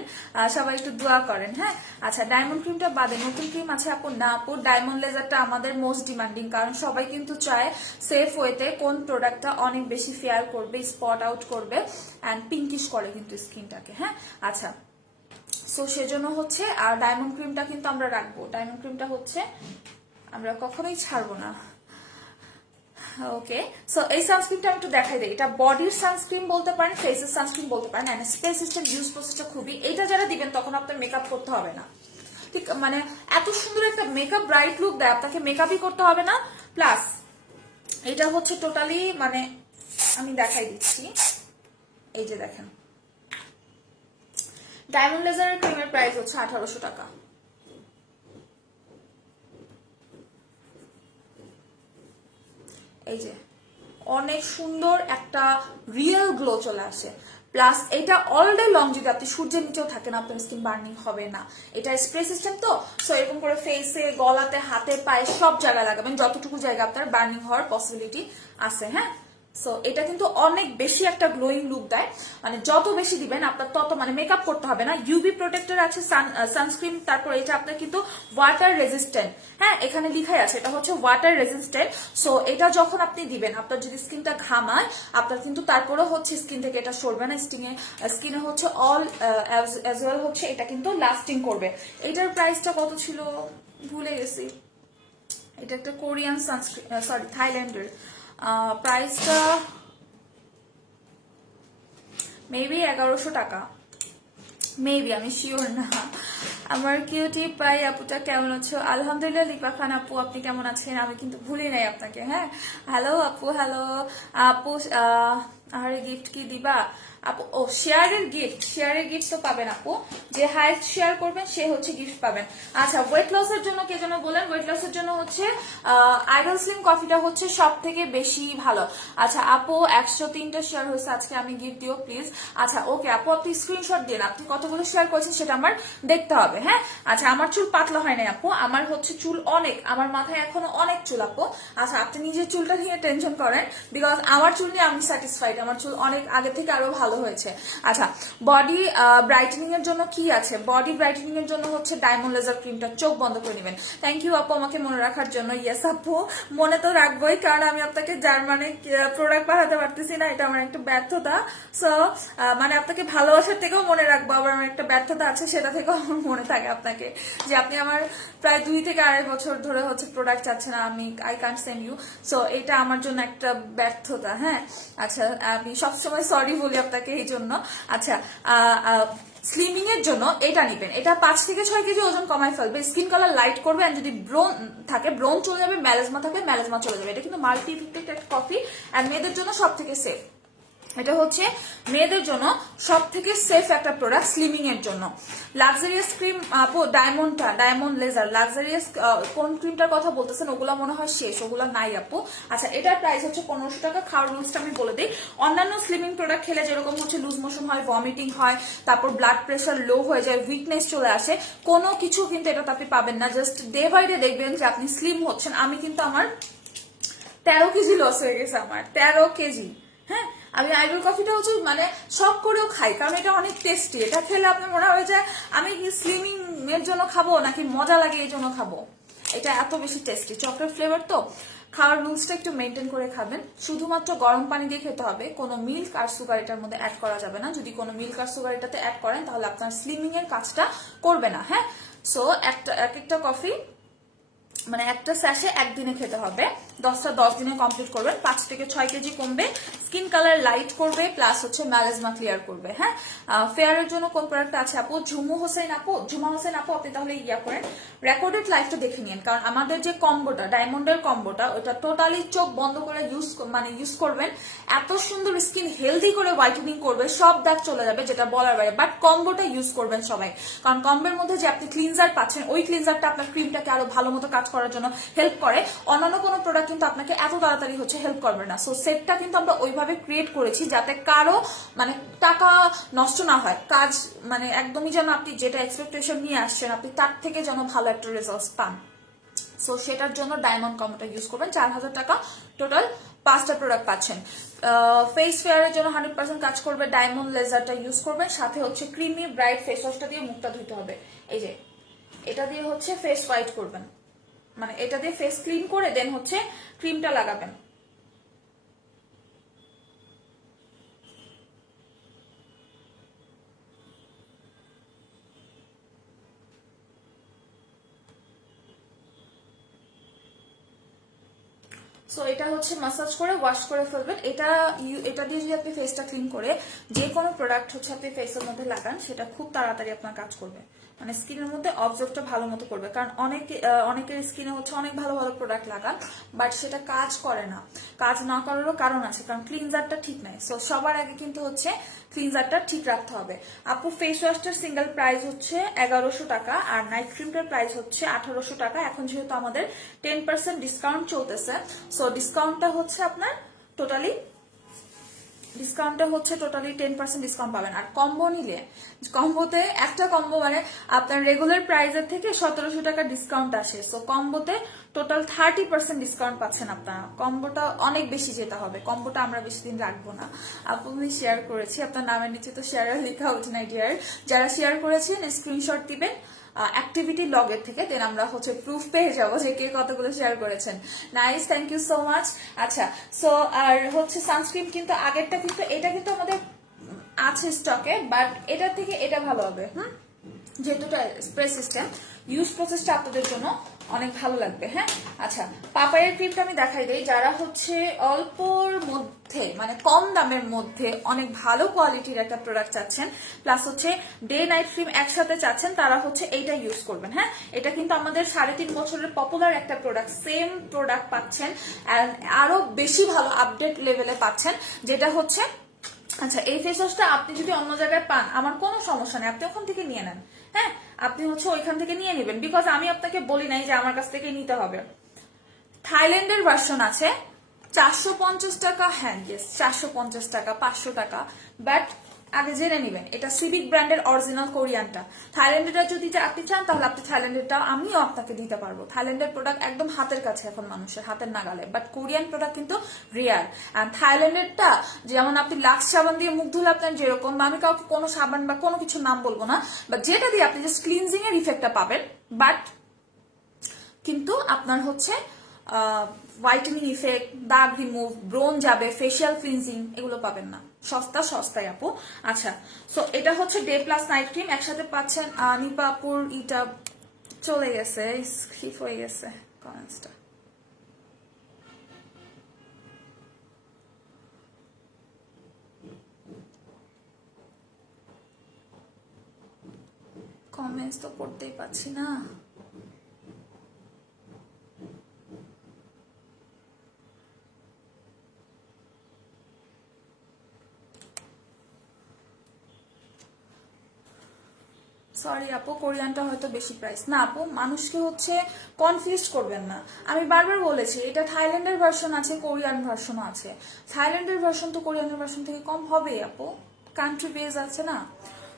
সবাই একটু দোয়া করেন। হ্যাঁ আচ্ছা ডায়মন্ড ক্রিমটা বাদে নতুন ক্রিম আছে আপু? না আপু, ডায়মন্ড লেজারটা আমাদের মোস্ট ডিমান্ডিং, কারণ সবাই কিন্তু চায় সেফ ওয়েতে কোন প্রোডাক্টটা অনেক বেশি ফেয়ার করবে, স্পট আউট করবে অ্যান্ড পিঙ্কিশ করে কিন্তু স্কিনটাকে। হ্যাঁ আচ্ছা সো সেজন্য হচ্ছে, আর ডায়মন্ড ক্রিমটা কিন্তু আমরা রাখবো, ডায়মন্ড ক্রিমটা হচ্ছে আমরা কখনোই ছাড়বো না। ওকে সো এই সানস্ক্রিনটা আমি একটু দেখাই দিই, এটা বডির সানস্ক্রিন বলতে পারেন, ফেসের সানস্ক্রিন বলতে পারেন, এন্ড স্পেস সিস্টেম ইউজ প্রসেসটা খুবই, এটা যারা দিবেন তখন আপনার মেকআপ করতে হবে না, ঠিক মানে এত সুন্দর একটা মেকআপ ব্রাইট লুক দেয়, আপনাকে মেকআপই করতে হবে না। প্লাস এটা হচ্ছে টোটালি মানে আমি দেখাই দিচ্ছি, এই যে দেখেন ডায়মন্ড লেজারের ক্রিমের প্রাইস হচ্ছে 1800 টাকা। এই যে অনেক সুন্দর একটা রিয়েল গ্লো চলে আসে। প্লাস এটা অল ডে লং যদি আপনি সূর্যের নিচেও থাকেন আপনার স্কিন বার্নিং হবে না। এটা স্প্রে সিস্টেম তো, সো এরকম করে ফেসে, গলাতে, হাতে, পায়ে সব জায়গায় লাগাবেন যতটুকু জায়গা আপনার বার্নিং হওয়ার পসিবিলিটি আছে। হ্যাঁ সো এটা কিন্তু অনেক বেশি একটা গ্লোয়িং লুক দেয়, মানে যত বেশি দিবেন আপনার তত মানে মেকআপ করতে হবে না। ইউভি প্রোটেক্টর আছে, সানস্ক্রিন, তারপর এটা আপনার কিন্তু ওয়াটার রেজিস্ট্যান্ট। হ্যাঁ এখানে লিখাই আছে এটা হচ্ছে ওয়াটার রেজিস্ট্যান্ট। সো এটা যখন আপনি দিবেন আপনার যদি স্কিনটা ঘামায় আপনার কিন্তু তারপরেও হচ্ছে স্কিন থেকে এটা সরবে না, স্কিনে হচ্ছে অল অ্যাজ ওয়েল হচ্ছে এটা কিন্তু লাস্টিং করবে। এটার প্রাইসটা কত ছিল ভুলে গেছি, এটা একটা কোরিয়ান সানস্ক্রিন, সরি থাইল্যান্ডের। প্রাইসটা মেবি 1100 টাকা, মেবি, আমি শিওর না। আমার কিউটি পাই আপুটা কেমন আছো? আলহামদুলিল্লাহ। লিপা খান আপু আপনি কেমন আছেন? আমি কিন্তু ভুলি নাই আপনাকে। হ্যাঁ হ্যালো আপু, হ্যালো আপু। আরে গিফট কি দিবা আপু? ও শেয়ারের গিফট, শেয়ারের গিফট তো পাবেন আপু, যে হাইস্ট শেয়ার করবেন সে হচ্ছে গিফট পাবেন। আচ্ছা ওয়েট লসের জন্য কে যেন বলেন, ওয়েট লসের জন্য হচ্ছে আইডল স্লিম কফিটা হচ্ছে সব থেকে বেশি ভালো। আচ্ছা আপু 103টা শেয়ার হয়েছে আজকে, আমি গিফট দিও প্লিজ। আচ্ছা ওকে আপু আপনি স্ক্রিনশট দিন, আপনি কতগুলো শেয়ার করেছেন সেটা আমার দেখতে হবে। হ্যাঁ আচ্ছা আমার চুল পাতলা হয় নাই আপু, আমার হচ্ছে চুল অনেক, আমার মাথায় এখনো অনেক চুল আপু। আচ্ছা আপনি নিজের চুলটা নিয়ে টেনশন করেন, বিকজ আমার চুল নিয়ে আমি স্যাটিসফাইড, আমার চুল অনেক আগে থেকে আরো ভালো হয়েছে। আচ্ছা বডি ব্রাইটেনিং এর জন্য কি আছে? বডি ব্রাইটেনিং এর জন্য হচ্ছে ডায়মন্ড লেজার ক্রিমটা, চোখ বন্ধ করে নেবেন। থ্যাংক ইউ আপু আমাকে মনে রাখার জন্য। ইয়েস আপু মনে তো রাখবোই, কারণ আমি আপনাকে জার্মানি প্রোডাক্ট পাঠাতে পারতেছি না, এটা আমার একটা ব্যর্থতা। সো মানে আপনাকে ভালোবাসার থেকেও মনে রাখবো, আবার আমার একটা ব্যর্থতা আছে সেটা থেকেও আমার মনে থাকে আপনাকে, যে আপনি আমার প্রায় 2 থেকে 2.5 বছর ধরে হচ্ছে প্রোডাক্ট চাচ্ছেন, আমি I can't send you. So এটা আমার জন্য একটা ব্যর্থতা। হ্যাঁ আচ্ছা আমি সবসময় সরি বলি আপনাকে এই জন্য। আচ্ছা স্লিমিং এর জন্য এটা নিবেন, এটা 5 থেকে 6 কেজি ওজন কমায় ফেলবে, স্কিন কালার লাইট করবে, এন্ড যদি ব্রোন থাকে ব্রোন চলে যাবে, ম্যালেজমা থাকলে ম্যালেজমা চলে যাবে। এটা কিন্তু মাল্টি ইফেক্টেড একটা কফি, এন্ড মেয়েদের জন্য সব থেকে সেফ। এটা হচ্ছে মেয়েদের জন্য সব থেকে সেফ একটা প্রোডাক্ট স্লিমিং এর জন্য। লাক্সারিয়াস ক্রিম আপু, ডায়মন্ডটা, ডায়মন্ড লেজার লাক্সারিয়াস কোন ক্রিমটার কথা বলতেছেন? ওগুলা মনে হয় শেষ, ওগুলা নাই আপু। আচ্ছা এটার প্রাইস হচ্ছে 1500 টাকা। খাওয়ার রুলসটা আমি বলে দিই, অন্যান্য স্লিমিং প্রোডাক্ট খেলে যেরকম হচ্ছে লুজ মোশন হয়, ভমিটিং হয়, তারপর ব্লাড প্রেশার লো হয়ে যায়, উইকনেস চলে আসে, কোনো কিছু কিন্তু এটাতে আপনি পাবেন না। জাস্ট ডে বাই ডে দেখবেন যে আপনি স্লিম হচ্ছেন। আমি কিন্তু আমার 13 কেজি লস হয়ে গেছে, আমার 13 কেজি। হ্যাঁ আমি আইডল কফিটা হচ্ছে মানে শখ করেও খাই, কারণ এটা অনেক টেস্টি, এটা খেলে আপনার মনে হয় যে আমি কি স্লিমিং এর জন্য খাবো নাকি মজা লাগে এই জন্য খাবো, এটা এত বেশি টেস্টি, চকলেট ফ্লেভার তো। খাওয়ার রুলসটা একটু মেনটেন করে খাবেন, শুধুমাত্র গরম পানি দিয়ে খেতে হবে, কোনো মিল্ক আর সুগার এটার মধ্যে অ্যাড করা যাবে না। যদি কোনো মিল্ক আর সুগার এটাতে অ্যাড করেন তাহলে আপনার স্লিমিং এর কাজটা করবে না। হ্যাঁ সো এক একটা কফি মানে একটা স্যাশে একদিনে খেতে হবে, 10টা 10 দিনে কমপ্লিট করবেন, 5 থেকে 6 কেজি কমবে, স্কিন কালার লাইট করবে, প্লাস হচ্ছে ম্যালেজমা ক্লিয়ার করবে। হ্যাঁ, ফেয়ারের জন্য কোন প্রোডাক্ট আছে আপু? ঝুমা হোসেন আপু আপনি তাহলে ইয়া করেন, রেকর্ডেড লাইফটা দেখে নিন, কারণ আমাদের যে কম্বোটা, ডায়মন্ডের কম্বোটা, ওটা টোটালি চোখ বন্ধ করে ইউজ করবেন, এত সুন্দর স্কিন হেলদি করে হোয়াইটেনিং করবে, সব দাগ চলে যাবে, যেটা বলার বাইরে। বাট কম্বোটা ইউজ করবেন সবাই, কারণ কম্বোর মধ্যে যে আপনি ক্লিনজার পাচ্ছেন, ওই ক্লিনজারটা আপনার ক্রিমটাকে আরো ভালো মতো কাজ করার জন্য হেল্প করে। অন্যান্য কোনো প্রোডাক্ট কিন্তু আপনাকে এত তাড়াতাড়ি হচ্ছে হেল্প করবে না। সো সেটটা কিন্তু আমরা ওইভাবে ক্রিয়েট করেছি যাতে কারো মানে টাকা নষ্ট না হয়, কাজ মানে একদমই যেন আপনি যেটা এক্সপেকটেশন নিয়ে আসছেন আপনি তার থেকে যেন ভালো একটা রেজাল্ট পান। সো সেটার জন্য ডায়মন্ড কম্বোটা ইউজ করবেন, 4000 টাকা টোটাল 5টা প্রোডাক্ট পাচ্ছেন। ফেস ফেয়ারের জন্য 100% কাজ করবে, ডায়মন্ড লেজারটা ইউজ করবেন, সাথে হচ্ছে ক্রিমি ব্রাইট ফেস ওয়াশটা দিয়ে মুখটা ধুতে হবে। এই যে এটা দিয়ে হচ্ছে ফেস হোয়াইট করবেন, মানে এটা দিয়ে ফেস ক্লিন করে দেন হচ্ছে ক্রিমটা লাগাবেন। সো এটা হচ্ছে মাসাজ করে ওয়াশ করে ফেলবেন। এটা দিয়ে যদি আপনি ফেসটা ক্লিন করে যে কোনো প্রোডাক্ট হচ্ছে আপনি ফেসের মধ্যে লাগান, সেটা খুব তাড়াতাড়ি আপনার কাজ করবে, মানে স্কিনের মধ্যে অবজার্ভটা ভালো মতো করবে। কারণ অনেকের স্কিনে হচ্ছে অনেক ভালো ভালো প্রোডাক্ট লাগান, বাট সেটা কাজ করে না। কাজ না করারও কারণ আছে, কারণ ক্লিনজারটা ঠিক নাই। সো সবার আগে কিন্তু হচ্ছে ক্লিনজারটা ঠিক রাখতে হবে। আপু ফেস ওয়াশটার সিঙ্গেল প্রাইস হচ্ছে 1100 টাকা, আর নাইট ক্রিমটার প্রাইস হচ্ছে 1800 টাকা। এখন যেহেতু আমাদের 10% ডিসকাউন্ট চলতেছে, সো ডিসকাউন্টটা হচ্ছে আপনার টোটালি 10% ডিসকাউন্ট পাবেন। আর কম্বো নিলে, কম্বোতে একটা কম্বো মানে আপনার রেগুলার প্রাইসের থেকে 1700 টাকা ডিসকাউন্ট আসে। সো কম্বোতে টোটাল 30% ডিসকাউন্ট পাচ্ছেন আপনারা। কম্বোটা অনেক বেশি যেতে হবে, কম্বোটা আমরা বেশি দিন রাখবো না। আপনি শেয়ার করেছি, আপনার নামের নিচে তো শেয়ার লেখা উঠে না ডিয়ার। যারা শেয়ার করেছেন স্ক্রিনশট দিবেন অ্যাক্টিভিটি লগের থেকে, দেন আমরা হচ্ছে প্রুফ পেয়ে যাবো যে কে কতগুলো শেয়ার করেছেন। Nice, thank you so much. আচ্ছা, সো আর হচ্ছে সানস্ক্রিন কিন্তু আগেরটা কিন্তু এটা কিন্তু আমাদের আছে স্টকে, বাট এটার থেকে এটা ভালো হবে। যেহেতু এটা স্প্রে সিস্টেম, ইউজ প্রসেসটা আপনাদের জন্য অনেক ভালো লাগবে। হ্যাঁ, আচ্ছা, পাপায়ের ক্রিমটা আমি দেখাই দিই। যারা হচ্ছে অল্পর মধ্যে মানে কম দামের মধ্যে অনেক ভালো কোয়ালিটির একটা প্রোডাক্ট চাচ্ছেন, প্লাস হচ্ছে ডে নাইট ক্রিম একসাথে চাচ্ছেন, তারা হচ্ছে এইটা ইউজ করবেন। হ্যাঁ, এটা কিন্তু আমাদের 3.5 বছরের পপুলার একটা প্রোডাক্ট, সেম প্রোডাক্ট পাচ্ছেন আরো বেশি ভালো আপডেট লেভেলে পাচ্ছেন, যেটা হচ্ছে আচ্ছা এই ফেস ওয়াশটা আপনি যদি অন্য জায়গায় পান আমার কোনো সমস্যা নেই, আপনি ওখান থেকে নিয়ে নেন। হ্যাঁ, আপনি হচ্ছে ওইখান থেকে নিয়ে নেবেন, বিকজ আমি আপনাকে বলি নাই যে আমার কাছ থেকে নিতে হবে। থাইল্যান্ডের ভার্সন আছে 450 টাকা, হ্যাঁ ইয়েস 450 টাকা, 500 টাকা, বাট আগে জেনে নেবেন এটা সিভিক ব্র্যান্ডের অরিজিনাল কোরিয়ানটা। থাইল্যান্ডেরটা যদি আপনি চান তাহলে আপনি থাইল্যান্ডেরটা আমিও আপনাকে দিতে পারবো। থাইল্যান্ডের প্রোডাক্ট একদম হাতের কাছে, এখন মানুষের হাতের নাগালে, বাট কোরিয়ান প্রোডাক্ট কিন্তু রেয়ার। অ্যান্ড থাইল্যান্ডেরটা যেমন আপনি লাক্স সাবান দিয়ে মুখ ধুলে আপনার যেরকম, বা আমি কাউকে কোনো সাবান বা কোনো কিছু নাম বলবো না, বা যেটা দিয়ে আপনি জাস্ট ক্লিনজিং এর ইফেক্টটা পাবেন, বাট কিন্তু আপনার হচ্ছে হোয়াইটেনিং ইফেক্ট, দাগ রিমুভ, ব্রোন যাবে, ফেসিয়াল ক্লিনজিং এগুলো পাবেন না। সস্তায় আপু। আচ্ছা, সো এটা হচ্ছে ডে প্লাস নাইট ক্রিম একসাথে পাচ্ছেন। নিপাপুর ইটা চলে গেছে, স্কিপ হয়ে গেছে কমেন্টসটা। কমেন্টস তো পড়তেই পাচ্ছি না। সরি আপু, কোরিয়ানটা হয়তো বেশি প্রাইস না। আপু মানুষকে হচ্ছে কনফিউজ করবেন না, আমি বারবার বলেছি এটা থাইল্যান্ডের ভার্সন আছে, কোরিয়ান ভার্সনও আছে। থাইল্যান্ডের ভার্সন তো কোরিয়ানের ভার্সন থেকে কম হবে আপু, কান্ট্রি বেজ আছে না।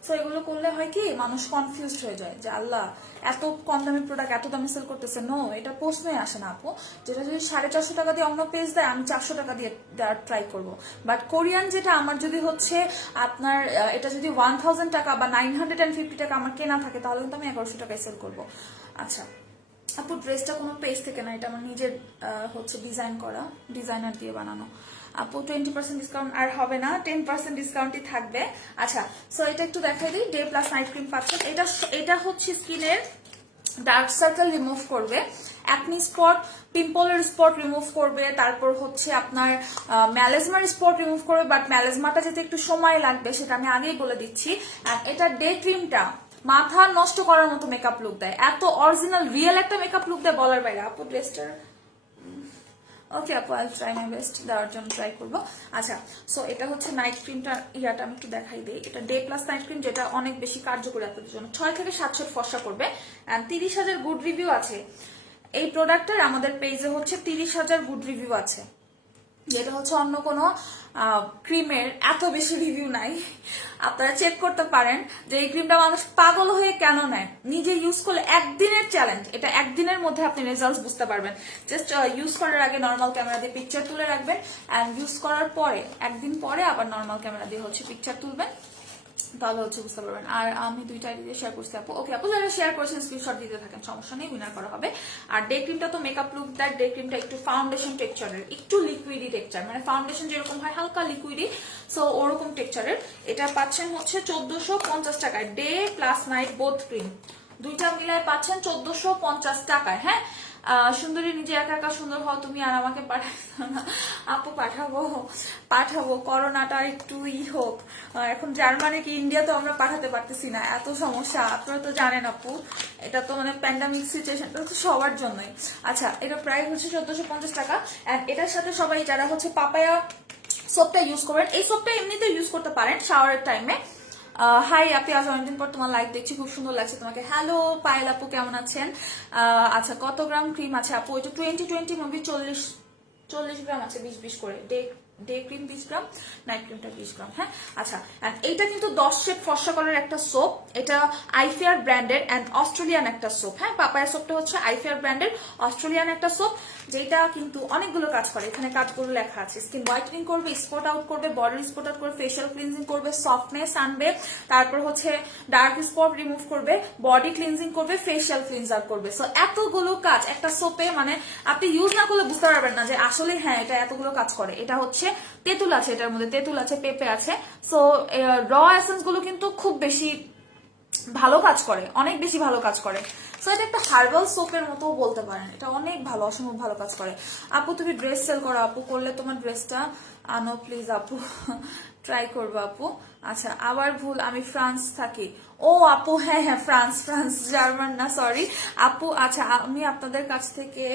সো এগুলো করলে হয় কি মানুষ কনফিউজ হয়ে যায় যে আল্লাহ এত কম দামি প্রোডাক্ট এত দামে সেল করতেছে। নো, এটা প্রশ্নই আসে না আপু। যেটা যদি 450 টাকা দিয়ে অন্য পেজ দেয় আমি 400 টাকা দিয়ে দেওয়ার ট্রাই করবো। বাট কোরিয়ান যেটা আমার যদি হচ্ছে আপনার এটা যদি 1000 টাকা বা 950 টাকা আমার কেনা থাকে, তাহলে কিন্তু আমি 1100 টাকায় সেল করবো। আচ্ছা আপু, ড্রেসটা কোনো পেজ থেকে না, এটা আমার নিজের হচ্ছে ডিজাইন করা, ডিজাইনার দিয়ে বানানো। আপু 20% ডিসকাউন্ট আর হবে না, 10% ডিসকাউন্টই থাকবে। আচ্ছা, সো এটা একটু দেখাই দিই। ডে প্লাস নাইট ক্রিম পাচ্ছেন, এটা হচ্ছে স্কিনের ডার্ক সার্কেল রিমুভ করবে, অ্যাকনি স্পট, পিম্পলের স্পট রিমুভ করবে, তারপর হচ্ছে আপনার ম্যালেজমার স্পট রিমুভ করবে। বাট ম্যালেজমাটা যেতে একটু সময় লাগবে সেটা আমি আগেই বলে দিচ্ছি। আর এটা ডে ক্রিমটা মাথা নষ্ট করার মতো মেকআপ লুক দেয়, এত অরিজিনাল রিয়েল একটা মেকআপ লুক দেয় বলার বাইরে। আপু ড্রেসটার ওকে আপু, আই ট্রাই মাই বেস্ট দেওয়ার জন্য ট্রাই করবো। আচ্ছা, সো এটা হচ্ছে নাইট ক্রিমটা, ইয়াটা আমি একটু দেখাই দিই। এটা ডে প্লাস নাইট ক্রিম, যেটা অনেক বেশি কার্যকরী আপনাদের জন্য। 6 থেকে 7 শট ফর্সা করবে, 30,000 গুড রিভিউ আছে এই প্রোডাক্টের। আমাদের পেজে হচ্ছে 30,000 গুড রিভিউ আছে, যেটা হচ্ছে অন্য কোনো ক্রিমের এত বেশি রিভিউ নাই। আপনারা চেক করতে পারেন যে এই ক্রিমটা মানুষ পাগল হয়ে কেন নেয়। নিজে ইউজ করলে একদিনের চ্যালেঞ্জ, এটা একদিনের মধ্যে আপনি রেজাল্ট বুঝতে পারবেন। জাস্ট ইউজ করার আগে নর্মাল ক্যামেরা দিয়ে পিকচার তুলে রাখবেন, অ্যান্ড ইউজ করার পরে একদিন পরে আবার নর্মাল ক্যামেরা দিয়ে হচ্ছে পিকচার তুলবেন, তাহলে হচ্ছে বুঝতে পারবেন। আর আমি 2টা আইডি দিয়ে শেয়ার করছি আপু। ওকে আপু, যারা শেয়ার করছেন স্ক্রিনশট দিতে থাকেন, সমস্যা নেই, উইনার করা হবে। আর ডে ক্রিমটা তো মেকআপ লুক দেয়, ডে ক্রিমটা একটু ফাউন্ডেশন টেক্সচারের, একটু লিকুইডি টেক্সচার, মানে ফাউন্ডেশন যেরকম হয় হালকা লিকুইডি, সো ওরকম টেক্সচারের। এটা পাচ্ছেন হচ্ছে 1450 টাকায়, day plus night both cream দুইটা মিলায় পাচ্ছেন 1450 টাকায়। হ্যাঁ, সুন্দরী নিজে একা একা সুন্দর হও তুমি, আর আমাকে পাঠাবো না আপু? পাঠাবো করোনাটা একটু হোক। এখন জার্মানি কি ইন্ডিয়া তো আমরা পাঠাতে পারতেছি না, এত সমস্যা। আপনারা তো জানেন আপু, এটা তো মানে প্যান্ডামিক সিচুয়েশনটা তো সবার জন্যই। আচ্ছা, এটা প্রাইস হচ্ছে 1450 টাকা। অ্যান্ড এটার সাথে সবাই যারা হচ্ছে পাপায়া সোপটা ইউজ করবেন, এই সোপটা এমনিতে ইউজ করতে পারেন শাওয়ারের টাইমে। হাই আপনি, আজ অনেকদিন পর তোমার লাইভ দেখছি, খুব সুন্দর লাগছে তোমাকে। হ্যালো পায়েল আপু, কেমন আছেন? আচ্ছা, কত গ্রাম ক্রিম আছে আপু? এটা 20 মুভি 40 গ্রাম আছে, 20 করে। ডে ক্রিম 20 গ্রাম, নাইট ক্রিমটা 20 গ্রাম। হ্যাঁ, আচ্ছা, এইটা কিন্তু 10 শেড ফর্সা করার একটা সোপ, এটা আইফেয়ার ব্র্যান্ডের অ্যান্ড অস্ট্রেলিয়ান একটা সোপ। হ্যাঁ, পাপায়া সোপটা হচ্ছে আইফেয়ার ব্র্যান্ডের অস্ট্রেলিয়ান একটা সোপ, যেটা কিন্তু অনেকগুলো কাজ করে। এখানে কাজগুলো লেখা আছে, স্কিন হোয়াইটেনিং করবে, স্পট আউট করবে, বডি স্পট আউট করবে, ফেশিয়াল ক্লিনজিং করবে, সফটনেস আনবে, তারপর হচ্ছে ডার্ক স্পট রিমুভ করবে, বডি ক্লিনজিং করবে, ফেশিয়াল ক্লিনজার করবে। সো এতগুলো কাজ একটা সোপে, মানে আপনি ইউজ না করলে বুঝতে পারবেন না যে আসলে হ্যাঁ এটা এতগুলো কাজ করে। এটা হচ্ছে তেঁতুল আছে, এটার মধ্যে তেঁতুল আছে, পেঁপে আছে। সো র এসেন্স গুলো কিন্তু খুব বেশি ভালো কাজ করে, অনেক বেশি ভালো কাজ করে। সো এটা একটা হার্বাল সোপের মতো বলতে পারেন, এটা অনেক ভালো, অসম্ভব ভালো কাজ করে। আপু তুমি ড্রেস সেল করো আপু, করলে তোমার ড্রেসটা আনো প্লিজ আপু, ট্রাই করবো আপু। আচ্ছা, আবার ভুল, আমি ফ্রান্স থাকি। ও আপু, হ্যাঁ হ্যাঁ, ফ্রান্স, জার্মান না, সরি আপু। আচ্ছা, আমি আপনাদের কাছ থেকে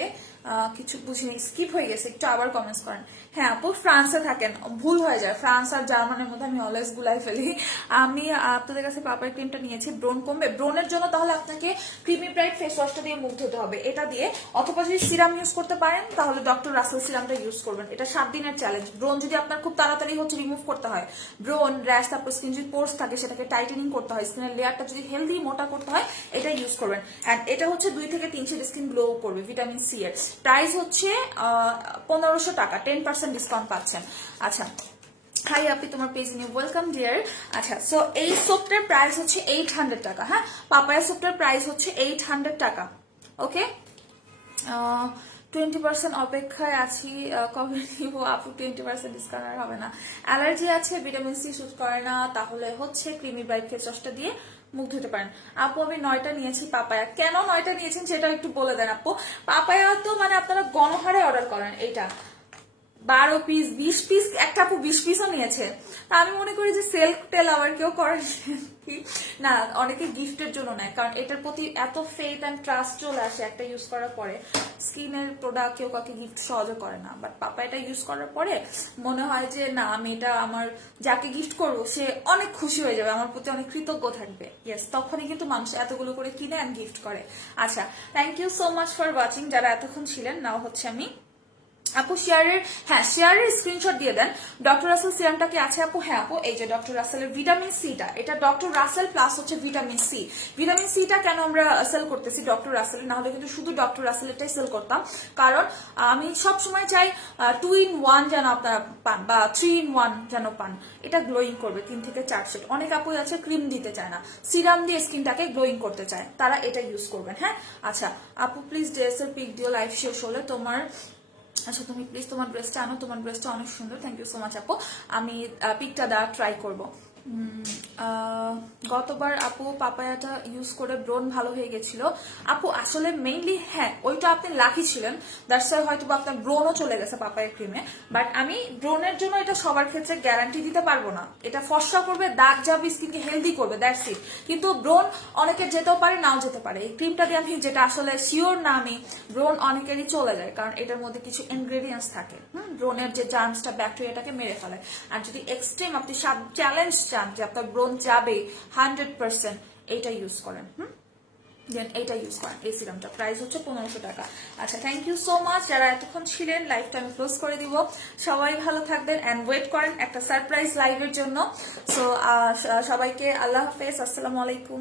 কিছু বুঝিনি, স্কিপ হয়ে গেছে, একটু আবার কমেন্টস করেন। হ্যাঁ আপু, ফ্রান্সে থাকেন, ভুল হয়ে যায়, ফ্রান্স আর জার্মানের মধ্যে আমি অলওয়েজ গুলাই ফেলি। আমি আপনাদের কাছে পাপার ক্রিমটা নিয়েছি, ব্রোন কমবে। ব্রোনের জন্য তাহলে আপনাকে ক্রিমি ব্রাইট ফেস ওয়াশটা দিয়ে মুখ ধুতে হবে, এটা দিয়ে। অথবা যদি সিরাম ইউজ করতে পারেন তাহলে ডক্টর রাসেল সিরামটা ইউজ করবেন, এটা 7 দিনের চ্যালেঞ্জ। ব্রোন যদি আপনার খুব তাড়াতাড়ি হচ্ছে রিমুভ করতে হয়, ব্রোন র্যাশ, তারপর স্কিন যদি পোর্স থাকে সেটাকে টাইটেনিং করতে হয়, স্কিনের লেয়ারটা যদি হেলদি মোটা করতে হয়, এটা ইউজ করবেন। অ্যান্ড এটা হচ্ছে 2 থেকে 3 শেড স্কিন গ্লো করবে, ভিটামিন সি এর। প্রাইস হচ্ছে 1500 টাকা, 10% ডিসকাউন্ট পাচ্ছেন। আচ্ছা, হাই আপনি, তোমার পেজ নিয়ে ওয়েলকাম ডিয়ার। আচ্ছা, সো এই সোপটার প্রাইস হচ্ছে 800 টাকা। হ্যাঁ, পাপায়া সোপটার প্রাইস হচ্ছে 800 টাকা। ওকে, 20% অপেক্ষায় আছি, কবে নিব আপু? 20% ডিসকাউন্ট আর হবে না। অ্যালার্জি আছে, ভিটামিন সি শুট করে না, তাহলে হচ্ছে ক্রিমি ব্রাইট ফেস ওয়াশটা দিয়ে মুখ ধুতে পারেন। আপু আমি 9টা নিয়েছি পাপায়া। কেন 9টা নিয়েছেন সেটা একটু বলে দেন আপু। পাপায়া তো মানে আপনারা গণহারে অর্ডার করেন, এইটা 12 পিস 20 পিস, একটা আপু 20 পিসও নিয়েছে। তা আমি মনে করি যে সেল টেল আবার কেউ করে না, অনেকে গিফটের জন্য নেয়, কারণ এটার প্রতি এত ফেথ অ্যান্ড ট্রাস্ট চলে আসে একটা ইউজ করার পরে। স্কিনের প্রোডাক্ট কেউ কাউকে গিফট সহজে করে না, বাট পাপা এটা ইউজ করার পরে মনে হয় যে না, আমি এটা আমার যাকে গিফট করবো সে অনেক খুশি হয়ে যাবে, আমার প্রতি অনেক কৃতজ্ঞ থাকবে। ইয়েস, তখনই কিন্তু মানুষ এতগুলো করে কিনে অ্যান্ড গিফট করে। আচ্ছা, thank you so much for watching যারা এতক্ষণ ছিলেন। নাও হচ্ছে আমি আপু শেয়ারের, হ্যাঁ শেয়ারের স্ক্রিনশট দিয়ে দেন। ডক্টর রাসেল সিরামটা কি আছে আপু? হ্যাঁ আপু, এই যে ডক্টর রাসেলের ভিটামিন সিটা, এটা ডক্টর রাসেল প্লাস হচ্ছে ভিটামিন সি। ভিটামিন সিটা কেন আমরা সেল করতেছি ডক্টর রাসেলের, না হলে কিন্তু শুধু ডক্টর রাসেলেরটাই সেল করতাম, কারণ আমি সব সময় চাই 2 in 1 যেন আপনারা পান, বা 3 in 1 যেন পান। এটা গ্লোয়িং করবে 3 থেকে 4 শেড। অনেক আপুই আছে ক্রিম দিতে চায় না, সিরাম দিয়ে স্কিনটাকে গ্লোয়িং করতে চায়, তারা এটা ইউজ করবেন। হ্যাঁ, আচ্ছা আপু প্লিজ ড্রেসের পিক দিও লাইভ শেষ হলে তোমার। আচ্ছা, তুমি প্লিজ তোমার ড্রেসটা আনো, তোমার ড্রেসটা অনেক সুন্দর। থ্যাংক ইউ সো মাচ আপু, আমি পিকটা দেওয়ার ট্রাই করবো। গতবার আপু পাপায়াটা ইউজ করে ব্রণ ভালো হয়ে গেছিল। আপু আসলে মেইনলি হ্যাঁ ওইটা আপনি লাকি ছিলেন, দ্যাটস ওয়াই হয়তো আপনার ব্রণও চলে গেছে পাপায়া ক্রিমে। বাট আমি ব্রণের জন্য এটা সবার ক্ষেত্রে গ্যারান্টি দিতে পারবো না। এটা ফর্সা করবে, দাগ যাবে, স্কিনকে হেলদি করবে, দ্যাটস ইট। কিন্তু ব্রণ অনেকের যেতেও পারে, নাও যেতে পারে। এই ক্রিমটা দিয়ে আমি যেটা আসলে শিওর না, আমি ব্রণ অনেকেরই চলে যায়, কারণ এটার মধ্যে কিছু ইনগ্রেডিয়েন্টস থাকে ব্রণের যে জার্মসটা, ব্যাকটেরিয়াটাকে মেরে ফেলে। আর যদি এক্সট্রিম আপনি চ্যালেঞ্জ চান যে আপনার ব্রণ যাবে 100%, এইটা ইউজ করেন। দেন এইটা ইউজ করেন, এই সিরামটা। প্রাইস হচ্ছে 1500 টাকা। আচ্ছা, থ্যাংক ইউ সো মাচ যারা এতক্ষণ ছিলেন। লাইভটা আমি ক্লোজ করে দিব। সবাই ভালো থাকবেন অ্যান্ড ওয়েট করেন একটা সারপ্রাইজ লাইভের জন্য। সো সবাইকে আল্লাহ হাফেজ, আসসালামু আলাইকুম।